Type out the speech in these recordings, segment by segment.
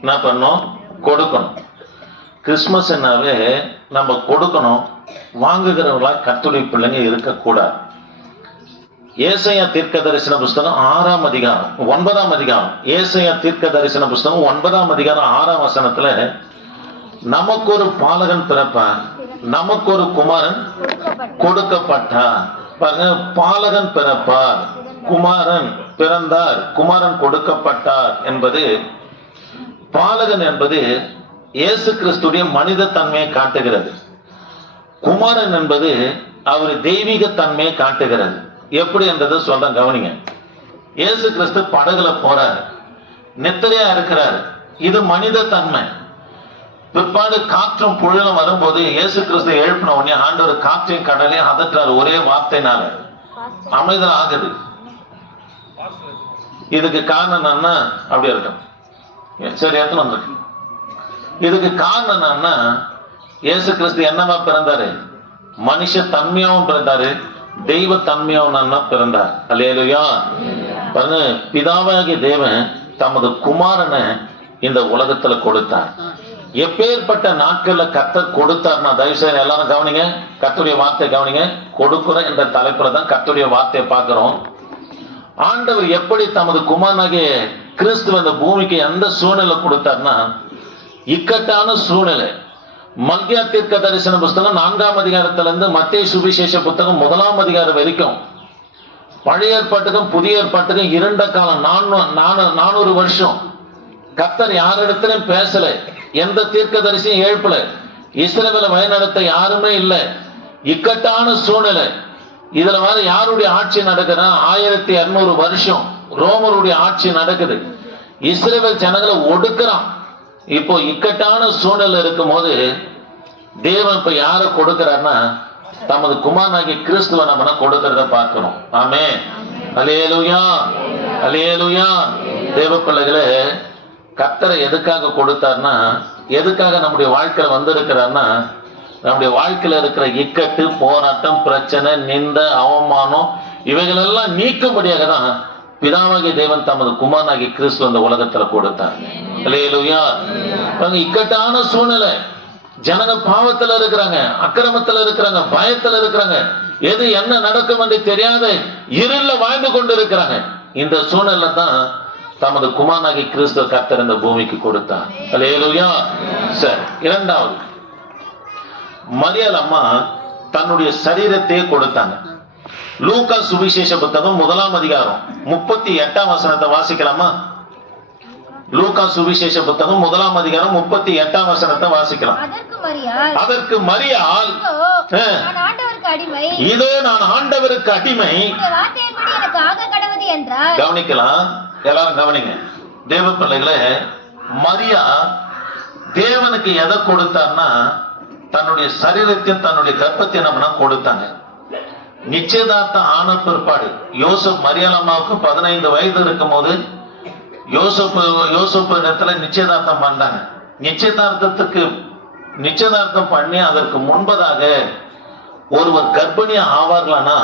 என்ன பண்ணணும்? கொடுக்கணும். கிறிஸ்துமஸ்னாவே நம்ம கொடுக்கணும். வாங்குகிறவங்களா கர்த்தருடைய பிள்ளைங்க இருக்கக்கூடாது. ஏசாயா தீர்க்க தரிசன புஸ்தகம் 6ஆம் அதிகாரம் 9ஆம் அதிகாரம், ஏசாயா தீர்க்க தரிசன புஸ்தகம் 9ஆம் அதிகாரம் 6ஆம் வசனத்துல, நமக்கு ஒரு பாலகன் பிறப்பான், நமக்கு ஒரு குமாரன் கொடுக்கப்பட்டார். பாருங்க, பாலகன் பிறப்பார், குமாரன் பிறந்தார், குமாரன் கொடுக்கப்பட்டார் என்பது, பாலகன் என்பது இயேசு கிறிஸ்துடைய மனித தன்மையை காட்டுகிறது. குமாரன் என்பது அவர் தெய்வீக தன்மையை காட்டுகிறது. எப்படி என்றதை சொல்ற கவனிங்க. இயேசு கிறிஸ்து படகுல போறாரு, நித்திரையா இருக்கிறாரு. இது மனித தன்மை. பிற்பாடு காற்றும் புயலும் வரும்போது இயேசு கிறிஸ்து எழுப்பின உடனே ஆண்டவர் காற்றையும் கடலையும் அதற்றாரு. ஒரே வார்த்தைனால அமைதல் ஆகுது. இதுக்கு காரணம் என்னன்னா, அப்படி இருக்கும். சரி, எத்தனை வந்திருக்கு. இதுக்கு காரணம் என்னன்னா, இயேசு கிறிஸ்து என்னவா பிறந்தாரு? மனுஷ தன்மையாவும் பிறந்தாரு, தெய்வ தன்மையாவும் பிறந்தார். அல்லேலூயா. பாருங்க, பிதாவாகிய தேவன் தமது குமாரனை இந்த உலகத்துல கொடுத்தார். எப்பேற்பட்ட நாட்கள்ல கர்த்தர் கொடுத்தார்னா, தயவு செய்து எல்லாரும் கவனிங்க, கர்த்தருடைய வார்த்தை கவனிங்க. கொடுக்கிற என்ற தலைப்புல தான் கர்த்தருடைய வார்த்தையை பார்க்கிறோம். ஆண்டவர் எப்படி தமது குமாரனாகிய கிறிஸ்துவ இந்த பூமிக்கு எந்த சூழ்நிலை கொடுத்தார்னா, இக்கட்டான சூழ்நிலை. மல்கியா தீர்க்க தரிசன புஸ்தகம் 4ஆம் அதிகாரத்திலிருந்து மத்தேயு சுவிசேஷ புத்தகம் 1ஆம் அதிகாரம் வரைக்கும், பழைய ஏற்பாட்டுக்கும் புதிய ஏற்பாட்டுக்கும் இருண்ட காலம் 400 வருஷம். கர்த்தர் யாரிடத்திலும் பேசல, எந்த தீர்க்க தரிசியும் எழுப்பல, இஸ்ரவேலை வழிநடத்த யாருமே இல்லை. இக்கட்டான சூழ்நிலை. இதுல வர யாருடைய ஆட்சி நடக்குதுன்னா, 1200 வருஷம் ரோமருடைய ஆட்சி நடக்குது. இஸ்ரவேல் ஜனங்களை ஒடுக்குறான். இப்போ இக்கட்டான சூழ்நிலை இருக்கும் போது தேவன் இப்ப யார கொடுக்கிறார்னா, தமது குமாரனாகிய கிறிஸ்துவ நம்ம கொடுக்கிறத பார்க்கிறோம். ஆமென். அல்லேலூயா, அல்லேலூயா. தேவ பிள்ளைகளே, கர்த்தரை எதுக்காக கொடுத்தார்னா, எதுக்காக நம்முடைய வாழ்க்கையில வந்திருக்கிறார்னா, நம்முடைய வாழ்க்கையில இருக்கிற இக்கட்டு, போராட்டம், பிரச்சனை, நிந்த, அவமானம் இவைகள் எல்லாம் நீக்கும்படியாக தான் பிதாவாகிய தேவன் தமது குமாரனாகிய கிறிஸ்து அந்த உலகத்துல கொடுத்தார். அல்லேலூயா. இக்கட்டான சூழ்நிலை. ஜனங்க பாவத்துல இருக்கிறாங்க, அக்கிரமத்துல இருக்கிறாங்க, பயத்துல இருக்கிறாங்க, எது என்ன நடக்கும் என்று தெரியாத இருள வாழ்ந்து கொண்டு இருக்கிறாங்க. இந்த சூழ்நிலை தான் தமது குமாரனாகிய கிறிஸ்து கர்த்தர் இந்த பூமிக்கு கொடுத்தார். அல்லேலூயா. சரி, இரண்டாவது, மரியாள் அம்மா தன்னுடைய சரீரத்தையே கொடுத்தாங்க. லூக்கா சுவிசேஷ புத்தகம் 1ஆம் அதிகாரம் 38ஆம் வசனத்தை வாசிக்கலாமா? லூக்கா சுவிசேஷ புத்தகம் 1ஆம் அதிகாரம் 38ஆம் வசனத்தை வாசிக்கலாம். அதற்கு மரியாள், இதோ நான் ஆண்டவருக்கு அடிமை, கவனிக்கலாம், எல்லாரும் கவனிங்க தேவ பிள்ளைகளே. மரியா தேவனுக்கு எதை கொடுத்தார்னா, தன்னுடைய சரீரத்தையும் தன்னுடைய கர்ப்பத்தை நம்ம கொடுத்தாங்க. நிச்சயதார்த்தம் ஆன பிற்பாடு யோசப் மரியாள் அம்மாவுக்கு 15 வயது இருக்கும் போது யோசப்பு இடத்துல நிச்சயதார்த்தம் பண்ணாங்க. நிச்சயதார்த்தம் பண்ணி அதற்கு முன்பதாக ஒருவர் கர்ப்பிணி ஆவார்களானா,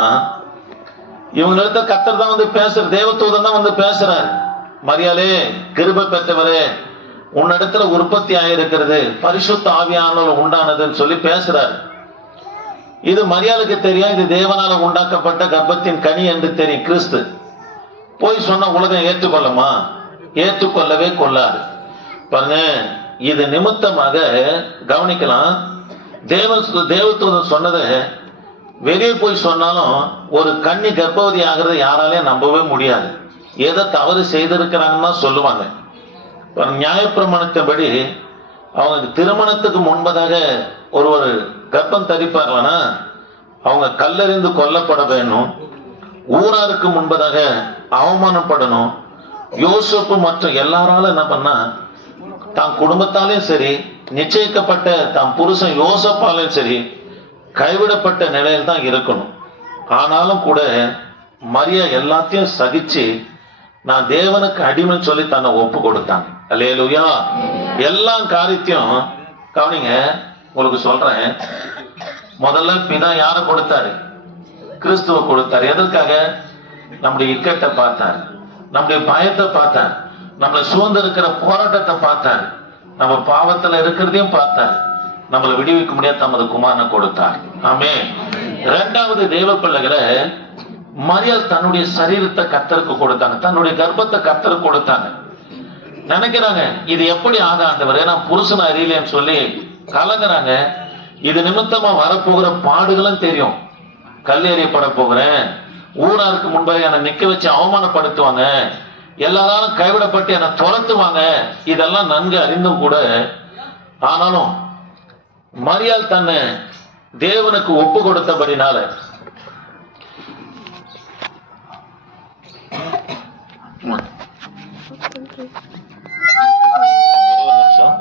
இவங்களிடத்த கர்த்தர் தான் வந்து பேசுற, தேவதூதன் தான் வந்து பேசுறாரு. மரியாளே, கிருபை பெற்றவரே, உன்னிடத்துல உற்பத்தி ஆயிருக்கிறது, பரிசுத்த ஆவியானவர் உண்டானதுன்னு சொல்லி பேசுறாரு. இது மரியாளுக்கு தெரியும், இது தேவனால உண்டாக்கப்பட்ட கர்ப்பத்தின் கனி என்று தெரியும். கிறிஸ்து போய் சொன்ன உலகம் ஏற்றுக்கொள்ளுமா? ஏற்றுக்கொள்ளவே கொள்ளாது. பாருங்க, இது நிமித்தமாக கவனிக்கலாம். தேவதூதன் சொன்னதை வெளியே போய் சொன்னாலும் ஒரு கன்னி கர்ப்பவதி ஆகிறது யாராலையும் நம்பவே முடியாது. ஏதோ தவறு செய்திருக்கிறாங்கன்னா சொல்லுவாங்க. நியாயப்பிரமாணத்தின்படி அவங்க திருமணத்துக்கு முன்பதாக ஒரு கர்ப்பம் தரிப்பார்களா, அவங்க கல்லறிந்து கொல்லப்பட வேணும். ஊராருக்கு முன்பதாக அவமானப்படணும். யோசப்பு மற்ற எல்லாராலும் என்ன பண்ணா, தான் குடும்பத்தாலையும் சரி, நிச்சயிக்கப்பட்ட தம் புருஷன் யோசப்பாலையும் சரி, கைவிடப்பட்ட நிலையில் தான் இருக்கணும். ஆனாலும் கூட மரியா எல்லாத்தையும் சகிச்சு நான் தேவனுக்கு அடிமைன்னு சொல்லி தன்னை ஒப்பு கொடுத்தாங்க. அல்லேலூயா. எல்லா காரியத்தையும் கவனிங்க, உங்களுக்கு சொல்றேன். முதல்ல பிதா யார கொடுத்தாரு? கிறிஸ்துவ கொடுத்தாரு. எதற்காக? நம்முடைய இக்கட்டை பார்த்தார், நம்முடைய பயத்தை பார்த்தார், நம்மளை சூழ்ந்து இருக்கிற போராட்டத்தை பார்த்தாரு, நம்ம பாவத்துல இருக்கிறதையும் பார்த்தாரு, நம்மளை விடுவிக்க முடியாது தமது குமாரனை கொடுத்தார். ஆமே. இரண்டாவது தேவ பிள்ளைகளை மரியாள் தன்னுடைய சரீரத்தை கர்த்தருக்கு கொடுத்தாங்க, தன்னுடைய கர்ப்பத்தை கர்த்தருக்கு கொடுத்தாங்க. நினைக்கிறாங்க இது எப்படி ஆக ஆண்டவர், ஏன்னா புருஷனை அறியலன்னு சொல்லி கலங்குறாங்க. இது நிமித்தமா வரப்போகிற பாடுகளும் தெரியும். கல்லெறியப்பட போகிறேன், ஊராருக்கு முன்பாக என்னை நிக்க வச்சு அவமானப்படுத்துவாங்க, எல்லாராலும் கைவிடப்பட்டு என்னை துரத்துவாங்க, இதெல்லாம் நன்கு அறிந்தும் கூட ஆனாலும் மரியாள் தன்னை தேவனுக்கு ஒப்பு கொடுத்தபடினால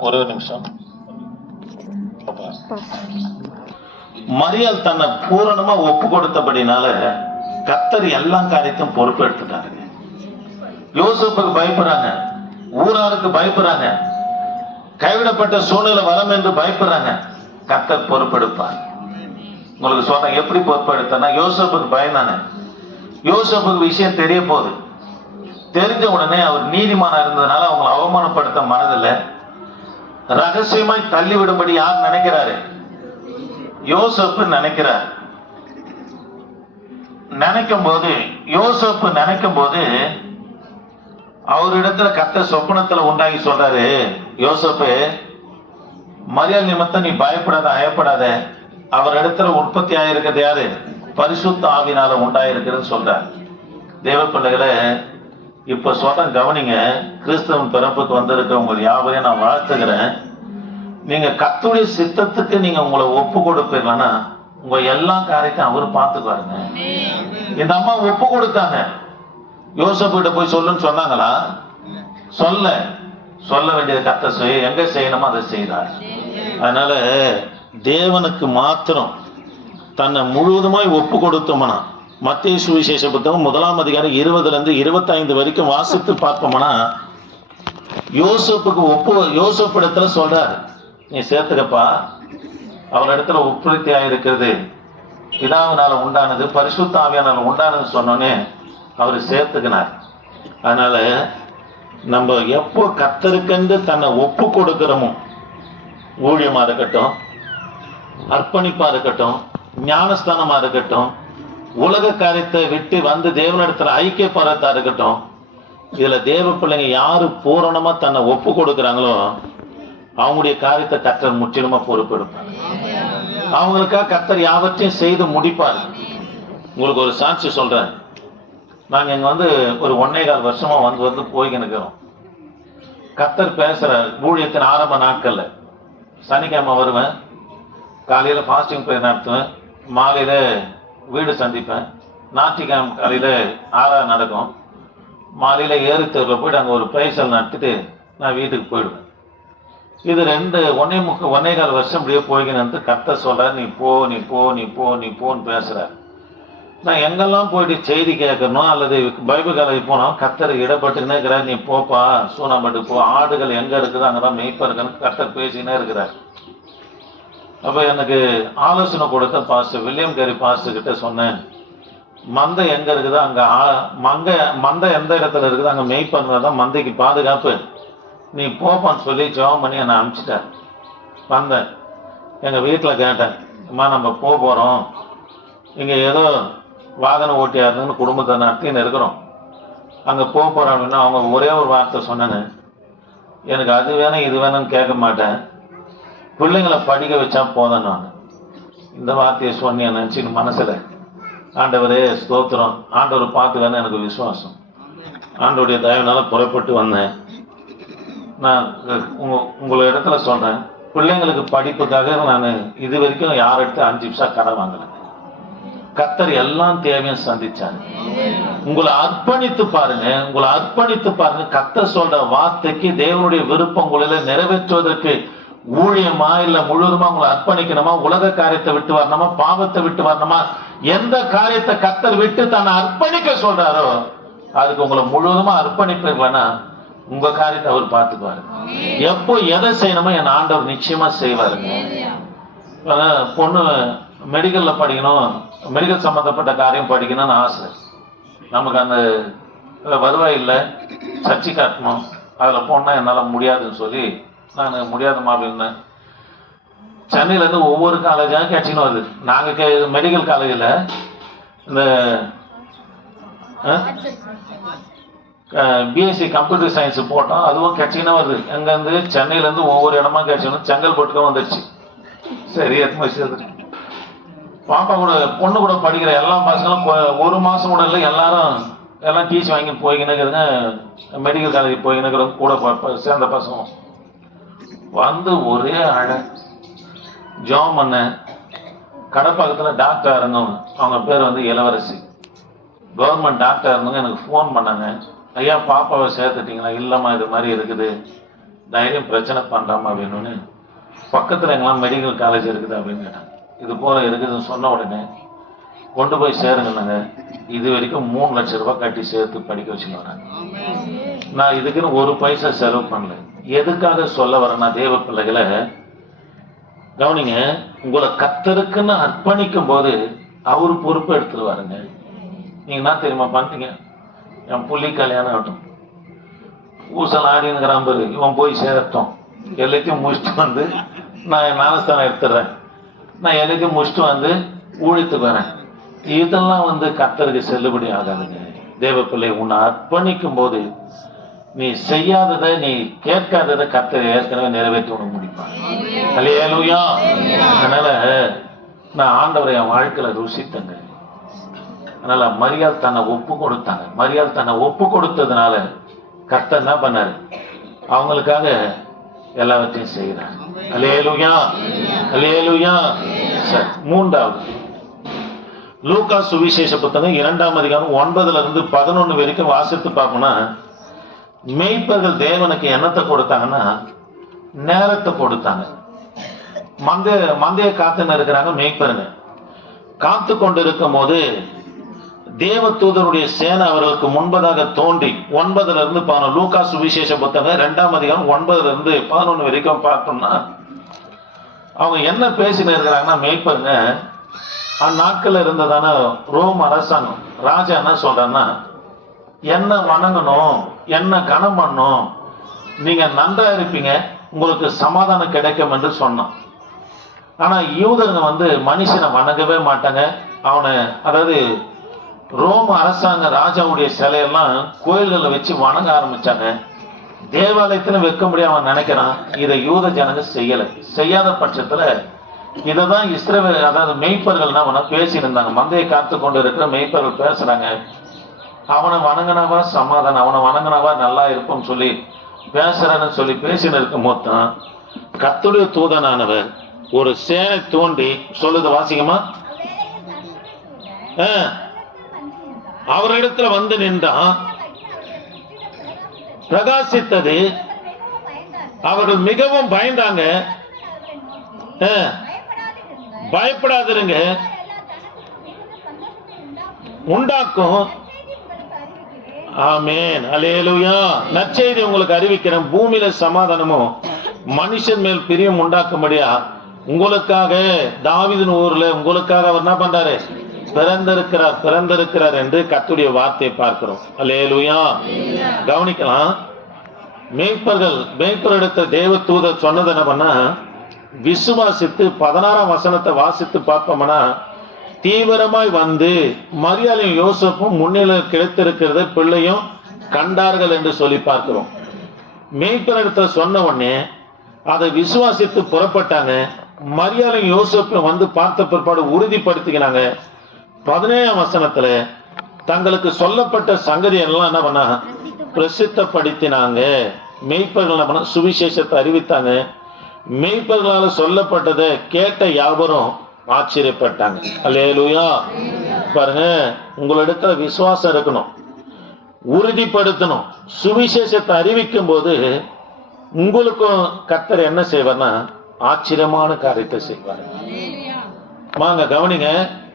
ஒரு நிமிஷம் மரியாள் தன்னை பூரணமா ஒப்பு கொடுத்தபடினால கர்த்தர் எல்லா காரியத்தையும் பொறுப்பெடுத்துட்டாருங்க. யோசேப்புக்கு பயப்படுறாங்க, ஊராருக்கு பயப்படுறாங்க, கைவிடப்பட்ட சூழ்நிலை வரும் என்று பயப்படுறாங்க. கர்த்தர் பொறுப்பெடுப்பார். உங்களுக்கு சொல்றேன் எப்படி பொறுப்பெடுத்தா, யோசேப்புக்கு பயந்தானே, யோசேப்புக்கு விஷயம் தெரிய போகுது. தெரிஞ்ச உடனே அவர் நீதிமானா இருந்ததுனால அவங்களை அவமானப்படுத்த மனதில்லை, ரகசியமாய் தள்ளி விடும்படி யார் நினைக்கிறாரு? யோசேப்பு நினைக்கிறார். யோசேப்பு நினைக்கும் போது அவரிடத்துல கர்த்தர் சொப்பனத்துல உண்டாகி சொல்றாரு, யோசேப்பு மரியாள் நிமித்தம் நீ பயப்படாத, அயப்படாத, அவர் இடத்துல உற்பத்தி ஆயிருக்கிறது யாரு? பரிசுத்த ஆவினால உண்டாயிருக்குன்னு சொல்றார். தேவ பிள்ளைகளை இப்ப சொல்றேன் கவனிங்க. கிறிஸ்தவன் பிறப்புக்கு வந்திருக்க உங்கள் யாவையும் நான் வாழ்த்துகிறேன். நீங்க கர்த்தருடைய சித்தத்துக்கு நீங்க உங்களை ஒப்பு கொடுப்பீங்கன்னா உங்க எல்லா காரியத்தையும் அவரு பார்த்துக்குவாருங்க. இந்த அம்மா ஒப்பு கொடுத்தாங்க. யோசேப்பு கிட்ட போய் சொல்லுன்னு சொன்னாங்களா? சொல்ல வேண்டியது கர்த்தர் செய்ய எங்க செய்யணுமோ அதை செய்தார். அதனால தேவனுக்கு மாத்திரம் தன்னை முழுவதுமாய் ஒப்பு கொடுத்தோம்னா, மத்தேயு சுவிசேஷ புத்தகம் 1ஆம் அதிகாரம் 20 25 வரைக்கும் வாசித்து பார்ப்போம்னா, யோசேப்பு இடத்துல சொல்றாரு, நீ சேர்த்துக்கப்பா, அவர் இடத்துல உற்பத்தி ஆயிருக்கிறது பிதாவினால உண்டானது, பரிசுத்த ஆவியானால உண்டானது சொன்னோன்னே அவரு சேர்த்துக்கினார். அதனால நம்ம எப்போ கர்த்தருக்கென்று தன்னை ஒப்பு கொடுக்கிறோமோ, ஊழியமா இருக்கட்டும், அர்ப்பணிப்பா இருக்கட்டும், ஞானஸ்தானமா இருக்கட்டும், உலக காரியத்தை விட்டு வந்து தேவனிடத்துல ஐக்கியப்படுறதா இருக்கட்டும், இதுல தேவ பிள்ளைங்க யாரு பூரணமா தன்னை ஒப்பு கொடுக்கிறாங்களோ அவங்களுடைய காரியத்தை கர்த்தர் முற்றிலுமா பொறுப்பெடுப்பார். அவங்களுக்காக கர்த்தர் யாவற்றையும் செய்து முடிப்பார். உங்களுக்கு ஒரு சாட்சி சொல்றேன். நாங்க இங்க வந்து ஒரு 1.25 வருஷமா வந்து போய்கின்னு இருக்கிறோம். கர்த்தர் பேசுற ஊழியத்தின் ஆரம்ப நாட்கள்ல சனிக்கிழமை வருவேன், காலையில ஃபாஸ்டிங் ப்ரேயர் நடத்துவேன், மாலையில வீடு சந்திப்பேன், ஞாயிற்றுக்கிழமை காலையில ஆராதனை நடக்கும், மாலையில ஏறுத்தூர்ல போயிட்டு அங்க ஒரு பைசல் நடத்திட்டு நான் வீட்டுக்கு போயிடுவேன். இது 1.25 வருஷம் அப்படியே போய்கின்னு கர்த்தர் சொல்றாரு, நீ போன்னு பேசுறாரு. நான் எங்கெல்லாம் போயிட்டு செய்தி கேட்கணும் அல்லது பைபிள் காலேஜ் போனோம், கர்த்தர் இடப்பட்டுன்னே இருக்கிறார், நீ போப்பா சூனாம்பட்டுக்கு போ, ஆடுகள் எங்க இருக்குது அங்கதான் மெய்ப்பா இருக்குன்னு கர்த்தர் பேசினே இருக்கிறார். அப்ப எனக்கு ஆலோசனை கொடுத்த பாஸ்டர் வில்லியம் கேரி பாஸ்டர் கிட்ட சொன்னேன், மந்தை எங்க இருக்குதோ அங்க மந்தை எந்த இடத்துல இருக்குது அங்க மெய்ப்பா மந்தைக்கு பாதுகாப்பு, நீ போப்பான்னு சொல்லி ஜெபம் பண்ணி என்னை அனுப்பிச்சிட்டார். வந்தேன், எங்க வீட்டுல கேட்டேன், அம்மா நம்ம போறோம், இங்க ஏதோ வாகன ஓட்டியா இருந்துன்னு குடும்பத்தை நடத்தின்னு இருக்கிறோம், அங்க போறோம் அப்படின்னா அவங்க ஒரே ஒரு வார்த்தை சொன்னேன்னு, எனக்கு அது வேணும் இது வேணும்னு கேட்க மாட்டேன், பிள்ளைங்களை படிக்க வச்சா போதும். நான் இந்த வார்த்தையை சொன்னிய நினைச்சுன்னு மனசுல, ஆண்டவரே ஸ்தோத்திரம், ஆண்டவர் பார்த்து வேணும் எனக்கு விசுவாசம். ஆண்டவருடைய தயவுனால புறப்பட்டு வந்தேன். நான் உங்களை இடத்துல சொல்றேன், பிள்ளைங்களுக்கு படிப்புக்காக நான் இது வரைக்கும் யார்கிட்ட 5 பைசா கடன் வாங்கினேன். கர்த்தர் எல்லாம் தேவையும் சந்திச்சாரு. உங்களை அர்ப்பணித்து பாருங்க. கர்த்தர் சொல்ற வார்த்தைக்கு தேவனுடைய விருப்பம் உங்களில நிறைவேற்றுவதற்கு ஊழியமா இல்ல முழுவதுமா உங்களை அர்ப்பணிக்கணுமா, உலக காரியத்தை விட்டு வரணுமா, பாவத்தை விட்டு வரணுமா, எந்த காரியத்தை கர்த்தர் விட்டு தன்னை அர்ப்பணிக்க சொல்றாரோ அதுக்கு உங்களை முழுவதுமா அர்ப்பணிப்பீங்கன்னா உங்க காரியத்தை அவர் பார்த்துக்குவாரு. எப்போ எதை செய்யணுமோ என் ஆண்டவர் நிச்சயமா செய்வாருங்க. பொண்ணு மெடிக்கல்ல படிக்கணும், மெடிக்கல் சம்பந்தப்பட்ட காரியம் படிக்கணும்னு ஆசை. நமக்கு அந்த வருவாய் இல்லை, சர்ச்சை கட்டணும், அதில் போனால் என்னால் முடியாதுன்னு சொல்லி நான் முடியாதுமா அப்படின்னேன். சென்னையிலேருந்து ஒவ்வொரு காலேஜாக கேட்சின்னு வருது. நாங்கள் மெடிக்கல் காலேஜில் இந்த பிஎஸ்சி கம்ப்யூட்டர் சயின்ஸ் போட்டோம், அதுவும் கேட்சிங்கன்னா வருது. எங்கேருந்து சென்னையிலேருந்து ஒவ்வொரு இடமா கேட்சிக்கணும். செங்கல்பட்டுக்கும் வந்துடுச்சு. சரி எத்தனை வருஷம் பாப்பா கூட பொண்ணு கூட படிக்கிற எல்லா பசங்களும் ஒரு மாதம் கூட இல்லை, எல்லாம் டீசி வாங்கி போய்க்கினுக்குதுங்க. மெடிக்கல் காலேஜ் போய்க்கினுக்கிறவங்க கூட சேர்ந்த பசங்க வந்து ஒரே ஜோம் பண்ண கடப்பக்கத்தில் டாக்டர் இருந்தவங்க, அவங்க பேர் வந்து இளவரசி, கவர்மெண்ட் டாக்டர் இருந்தவங்க எனக்கு ஃபோன் பண்ணாங்க. ஐயா பாப்பாவை சேர்த்துட்டிங்களா? இல்லைம்மா இது மாதிரி இருக்குது, தைரியம் பிரச்சனை பண்ணுறாமா அப்படின்னு. பக்கத்தில் எங்கெல்லாம் மெடிக்கல் காலேஜ் இருக்குது அப்படின்னு கேட்டாங்க. இது போல் இருக்குதுன்னு சொன்ன உடனே கொண்டு போய் சேருங்கன்னாங்க. இது வரைக்கும் 3 லட்சம் ரூபாய் கட்டி சேர்த்து படிக்க வச்சுன்னு வராங்க. நான் இதுக்குன்னு ஒரு பைசா செலவு பண்ணல. எதுக்காக சொல்ல வரேன்னா, தேவ பிள்ளைகளை கவனிங்க, உங்களை கர்த்தருக்குன்னு அர்ப்பணிக்கும் போது அவரு பொறுப்பு எடுத்துருவாருங்க. நீங்க என்ன தெரியுமா பண்ணிட்டீங்க? என் புள்ளி கல்யாணம் ஆகட்டும், ஊசல் ஆடினுங்கிறான் பாரு, இவன் போய் சேரட்டும், எல்லாத்தையும் முடிச்சுட்டு வந்து நான் ஞானஸ்தானம் எடுத்துடுறேன், நான் எல்லாத்தையும் முடிச்சுட்டு வந்து ஊழித்துக்கு வரேன். இதெல்லாம் வந்து கர்த்தருக்கு செல்லுபடி ஆகாதுங்க. தேவ பிள்ளை, உன்னை அர்ப்பணிக்கும் போது நீ செய்யாததை, நீ கேட்காததை கர்த்தர் ஏற்கனவே நிறைவேற்றி உனக்கு முடிப்பான். அல்லேலூயா. அதனால நான் ஆண்டவரை என் வாழ்க்கையில ருசித்தங்க. அதனால மரியாள் தன்னை ஒப்பு கொடுத்தாங்க. மரியாள் தன்னை ஒப்பு கொடுத்ததுனால கர்த்தர் என்ன பண்ணாரு? அவங்களுக்காக எல்லாவற்றையும் செய்கிறார். அல்லேலூயா, அல்லேலூயா. சரி, 3வது லூக்கா சுவிசேஷ புத்தகம் 2ஆம் அதிகாரம் 9-11 வரைக்கும் வாசித்து பார்ப்போம்னா, மேய்ப்பர்கள் தேவனுக்கு என்னத்தை கொடுத்தாங்கன்னா நேரத்தை கொடுத்தாங்க. மந்தைய காத்துன்னு இருக்கிறாங்க மேய்ப்பருங்க. காத்து கொண்டு இருக்கும் போது தேவ தூதருடைய சேனை அவர்களுக்கு முன்பதாக தோன்றி 9-11 லூக்கா சுவிசேஷ புத்தகம் 2ஆம் அதிகாரம் 9-11 வரைக்கும் பார்த்தோம்னா, அவங்க என்ன பேசிட்டு இருக்கிறாங்கன்னா, மேய்ப்பருங்க அந்நாட்கள் இருந்ததான ரோம் அரசாங்கம் ராஜா என்ன சொல்றான்னா, என்ன வணங்கணும், என்ன கனம் பண்ணணும், நீங்க நன்றா இருப்பீங்க, உங்களுக்கு சமாதானம் கிடைக்கும் என்று சொன்னான். ஆனா யூதருங்க வந்து மனுஷனை வணங்கவே மாட்டாங்க. அவனை, அதாவது ரோம அரசாங்க ராஜாவுடைய சிலையெல்லாம் கோயில்களில் வச்சு வணங்க ஆரம்பிச்சாங்க. தேவாலயத்துல வைக்க முடியாது அவன் நினைக்கிறான். இதை யூத ஜனங்க செய்யலை. செய்யாத பட்சத்துல இததான் இஸ்ரவேல், அதாவது மெய்ப்பர்கள் பேசியிருந்தாங்க. மந்தையை காத்து கொண்டு இருக்கிற மெய்ப்பர்கள் பேசுறாங்க, அவனை வணங்கினவா சமாதானம், அவனை வணங்கினவா நல்லா இருப்போம் சொல்லி பேசுறன்னு சொல்லி பேசின்னு இருக்கும் போதுதான் கர்த்தருடைய தூதனானவர் ஒரு சேனை தோண்டி சொல்லுது, வாசிக்கமா, அவரிடத்துல வந்து நின்றான், பிரகாசித்தது, அவர்கள் மிகவும் பயந்தாங்க. பயப்படாதிருங்க, உண்டாக்கும். ஆமென், அல்லேலூயா. நற்செய்தி உங்களுக்கு அறிவிக்கிறேன், பூமியில சமாதானமும் மனுஷன் மேல் பிரியம் உண்டாக்கும்படியா உங்களுக்காக தாவீதின் ஊர்ல உங்களுக்காக அவர் என்ன பண்றாரு? பிறந்திருக்கிறார் என்று கர்த்தருடைய வார்த்தையை பார்க்கிறோம். அல்லேலூயா. கவனிக்கலாம், மேய்ப்பர் எடுத்த தேவ தூதர் சொன்னது என்ன பண்ணா, விசுவாசித்து 16ஆம் வசனத்தை வாசித்து பார்ப்போம்னா, தீவிரமாய் வந்து மரியாதையும் யோசப்பும் முன்னிலையில் கிடைத்திருக்கிறத பிள்ளையும் கண்டார்கள் என்று சொல்லி பார்க்கிறோம். மேய்ப்பரிடத்துல சொன்ன உடனே அதை விசுவாசித்து புறப்பட்டாங்க. மரியாதையும் யோசப்பும் வந்து பார்த்த பிற்பாடு உறுதிப்படுத்திக்கிறாங்க. 17ஆம் வசனத்துல தங்களுக்கு சொல்லப்பட்ட சங்கதி எல்லாம் என்ன பண்ணா பிரசித்தப்படுத்தினாங்க. மேய்ப்பர்கள் என்ன பண்ண சுவிசேஷத்தை அறிவித்தாங்க. மேய்ப்பர்களால் சொல்லப்பட்டதை கேட்ட யாவரும் ஆச்சரியப்பட்டாங்க. அல்லேலூயா. பாருங்க, உங்களிடத்துல விசுவாசம் இருக்கணும், உறுதிப்படுத்தணும். சுவிசேஷத்தை அறிவிக்கும் போது உங்களுக்கும் கர்த்தர் என்ன செய்வார்னா ஆச்சரியமான காரியத்தை செய்வார். வாங்க கவனிங்க,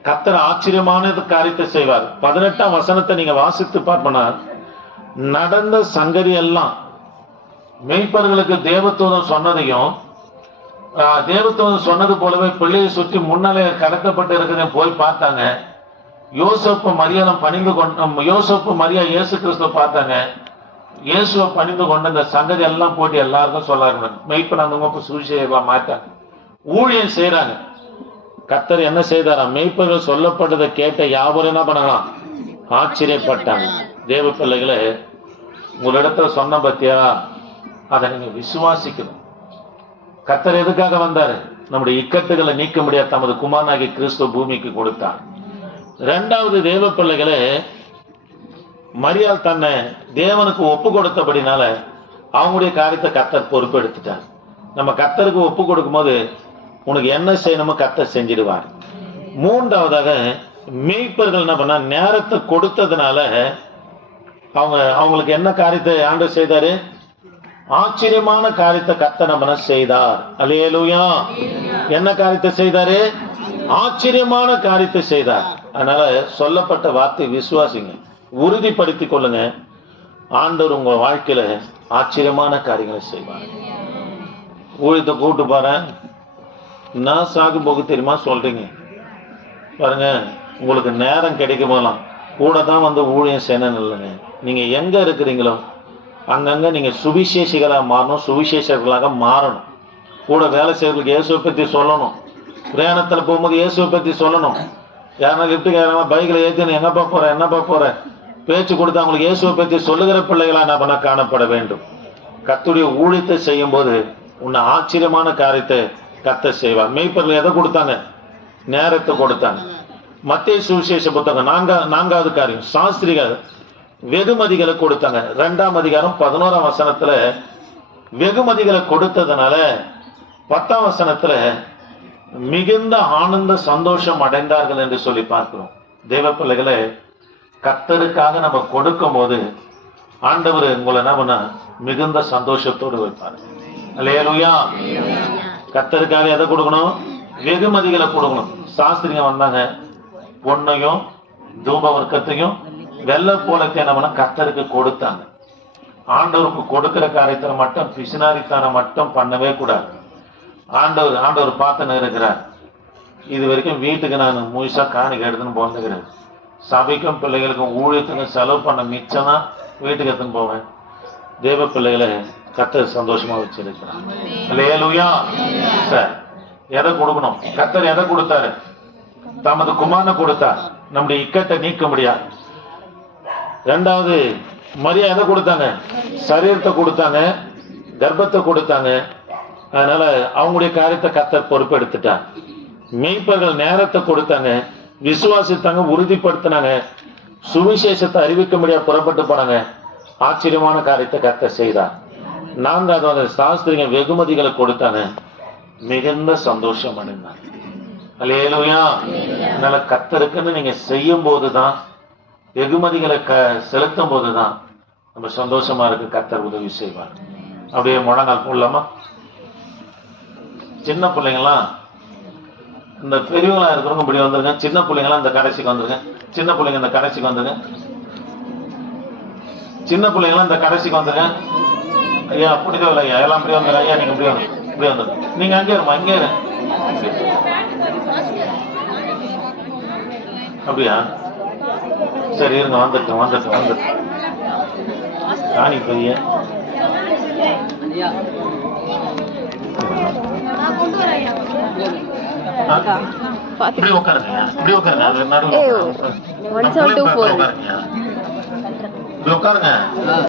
கர்த்தர் ஆச்சரியமான காரியத்தை செய்வார். 18ஆம் வசனத்தை நீங்க வாசித்து பார்ப்பனா, நடந்த சங்கதி எல்லாம் மேய்ப்பர்களுக்கு தேவதூதன் சொன்னதையும் தேவதூதன் சொன்னது போலவே பிள்ளையை சுற்றி முன்னாலே கடத்தப்பட்டு இருக்கிறத போய் பார்த்தாங்க. யோசப்பு மரியா இயேசு கிறிஸ்துவ பார்த்தாங்க. இயேசுவை பணிந்து கொண்டு இந்த சங்கதி எல்லாம் போட்டு எல்லாருக்கும் சொல்லாரு. மெய்ப்பன் அந்த சுவிசேஷமா மாட்டாங்க, ஊழியம் செய்யறாங்க. கர்த்தர் என்ன செய்தாராம்? மெய்ப்பர்கள் சொல்லப்பட்டதை கேட்ட யாவரும் என்ன பண்ணலாம்? ஆச்சரியப்பட்டாங்க. தேவ பிள்ளைகளை, உங்களிடத்துல சொன்ன பத்தியா, அதை நீங்க விசுவாசிக்கணும். கர்த்தர் எதுக்காக வந்தாரு? நம்முடைய இக்கட்டுகளை நீக்க முடியாத தமது குமாரனாகிய கிறிஸ்துவ பூமிக்கு கொடுத்தார். இரண்டாவது, தேவ பிள்ளைகளை, மரியாள் தன்னை தேவனுக்கு ஒப்பு கொடுத்தபடினால அவங்களுடைய காரியத்தை கர்த்தர் பொறுப்பெடுத்துட்டார். நம்ம கர்த்தருக்கு ஒப்பு கொடுக்கும் போது உனக்கு என்ன செய்யணுமோ கர்த்தர் செஞ்சிடுவார். மூன்றாவதாக, மேய்ப்பர்கள் என்ன பண்ணா, நேரத்தை கொடுத்ததுனால அவங்களுக்கு என்ன காரியத்தை ஆண்டவர் செய்தாரு? ஆச்சரியமான காரியத்தை கர்த்தர் நம்ம செய்தார். அல்லேலூயா. என்ன காரியத்தை செய்தாரு? ஆச்சரியமான காரியத்தை செய்தார். அதனால சொல்லப்பட்ட வார்த்தை விசுவாசிங்க, உறுதிப்படுத்திக் கொள்ளுங்க. ஆண்டவர் உங்க வாழ்க்கையில ஆச்சரியமான காரியங்களை செய்வார். ஊழியத்தை கூட்டு பாரு, நான் சாகு போக தெரியுமா சொல்றீங்க பாருங்க. உங்களுக்கு நேரம் கிடைக்கும் போதெல்லாம் கூட தான் வந்து ஊழியம் செய்யணும் இல்லைங்க. நீங்க எங்க இருக்கிறீங்களோ அங்கங்க நீங்க சுவிசேஷிகளாக மாறணும், சுவிசேஷர்களாக மாறணும். கூட வேலை செய்யறதுக்கு இயேசுவை பத்தி சொல்லணும். பிரயாணத்துல போகும்போது இயேசுவை பத்தி சொல்லணும். யாருன்னா லிப்டுக்காரங்க பைக்கில் ஏற்றி எங்கப்பா போற என்னப்பா போற பேச்சு கொடுத்து அவங்களுக்கு இயேசுவை பத்தி சொல்லுகிற பிள்ளைகளா என்ன பண்ண காணப்பட வேண்டும். கர்த்தருடைய ஊழியத்தை செய்யும் போது உன்னை ஆச்சரியமான காரியத்தை கர்த்தர் செய்வார். மெய்ப்பர்கள் எதை கொடுத்தாங்க? நேரத்தை கொடுத்தாங்க. மத்தேயு சுவிசேஷ புத்தகம் 4வது காரியம், சாஸ்திரிகள் வெகுமதிகளை கொடுத்தாங்க. 2ஆம் அதிகாரம் 11ஆம் வசனத்துல வெகுமதிகளை கொடுத்ததுனால 10ஆம் வசனத்துல மிகுந்த ஆனந்த சந்தோஷம் அடைந்தார்கள் என்று சொல்லி பார்க்கிறோம். தேவ பிள்ளைகளை, கர்த்தருக்காக நம்ம கொடுக்கும் போது ஆண்டவர் உங்களை என்ன பண்ண மிகுந்த சந்தோஷத்தோடு வைப்பாரு. அல்லேலூயா. கர்த்தருக்காக எதை கொடுக்கணும்? வெகுமதிகளை கொடுக்கணும். சாஸ்திரிங்க வந்தாங்க, பொண்ணையும் தூப வர்க்கத்தையும் வெள்ளை போலத்தை நம்ம கர்த்தருக்கு கொடுத்தாங்க. ஆண்டவருக்கு கொடுக்கிற காரியத்தை மட்டும் பிசினாரித்தான மட்டும் பண்ணவே கூடாது. ஆண்டவர் பார்த்துன்னு இருக்கிறார். இது வரைக்கும் வீட்டுக்கு நான் முழுசா காணிக்க எடுத்துன்னு போந்துக்கிறேன். சபைக்கும் பிள்ளைகளுக்கும் ஊழியத்துக்கும் செலவு பண்ண மிச்சம் தான் வீட்டுக்கு எடுத்துன்னு போவேன். தேவ பிள்ளைகளை கர்த்தர் சந்தோஷமா வச்சிருக்கிறார். அல்லேலூயா. சார், எதை கொடுக்கணும்? கர்த்தர் எதை கொடுத்தாரு? தமது குமாரனை கொடுத்தார். நம்முடைய இக்கட்டை நீக்க முடியாது. இரண்டாவது, மரியா எதை கொடுத்தாங்க? சரீரத்தை கொடுத்தாங்க, கர்ப்பத்தை கொடுத்தாங்க. அதனால அவங்களுடைய காரியத்தை கர்த்தர் பொறுப்பெடுத்துட்டார். மெய்ப்பர்கள் நேரத்தை கொடுத்தாங்க, விசுவாசித்தாங்க, உறுதிப்படுத்தினாங்க, சுவிசேஷத்தை அறிவிக்க முடியாது புறப்பட்டு போனாங்க. ஆச்சரியமான காரியத்தை கர்த்தர் செய்தார். 4வது, சாஸ்திரிங்க வெகுமதிகளை கொடுத்தாங்க, மிகுந்த சந்தோஷம் அடைந்தாங்க. அல்லேலூயா. அதனால கர்த்தருக்குன்னு நீங்க செய்யும் போதுதான், வெகுமதிகளை செலுத்தும் போதுதான் நம்ம சந்தோஷமா இருக்கு. கர்த்தர் உதவி செய்வார். அப்படியே முழங்கால் போடலாமா? சின்ன பிள்ளைங்களாம் இந்த பெரியவங்களா இருக்கிறவங்க இப்படி வந்துருங்க. சின்ன பிள்ளைங்களாம் இந்த கடைசிக்கு வந்துருங்க. சின்ன பிள்ளைங்க இந்த கடைசிக்கு வந்துருங்க. சின்ன பிள்ளைங்களாம் இந்த கடைசிக்கு வந்துருங்க. ஐயா பிடிக்கவே இல்லை ஐயா, எல்லாம் இப்படி வந்துடுங்க. ஐயா நீங்க இப்படி வந்து இப்படி வந்துருங்க. நீங்க அங்கே இருமா, இங்கே இரு. அப்படியா? சரி இருங்க, வந்துட்டு ராணி பெரிய இப்படி உட்காருங்க, இப்படி உட்காருங்க, உட்காருங்க.